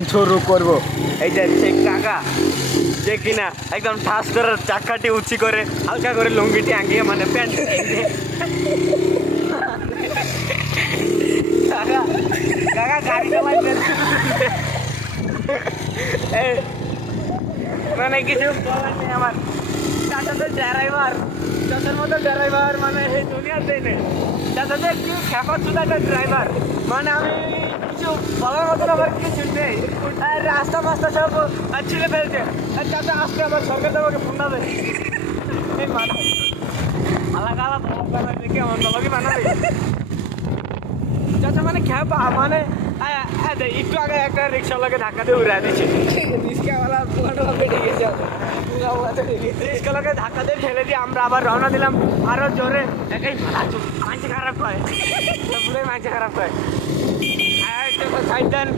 শুরু করব। এইটা হচ্ছে কাকা যে কিনা একদম ঠাস করে চাকাটি উঁচি করে হালকা করে লুঙ্গিটি আঁকিয়ে মানে প্যান্ট কাকা কাকা গাড়ি চালাইছেন মানে কিছু বলার নেই আমার চাচাদের ড্রাইভার চাচার মতো ড্রাইভার মানে এই দুনিয়াতে নেই চাচাদের কি খেপা চুদা একটা ড্রাইভার মানে আমি কিছু বলার মতন আমার কিছু নেই আর রাস্তা মাস্তা সব ছিলে ফেলছে আর চাচা আসলে আমার সরকার তোমাকে ফোন দেবে এই মানে আলাদা আলাদা বানাবে দেখে আমার বাবাকে বানাবে চাচা মানে খেপা মানে একটু আগে একটা রিক্সাওয়ালাকে ধাক্কা দিয়ে উড়ে দিচ্ছে রিক্সাওয়ালাকে ধাক্কা দিয়ে ফেলে দিয়ে আমরা আবার রওনা দিলাম আরো জোরে এই মাঝে খারাপ হয় পুরো মাঝে খারাপ হয় সাইড দেন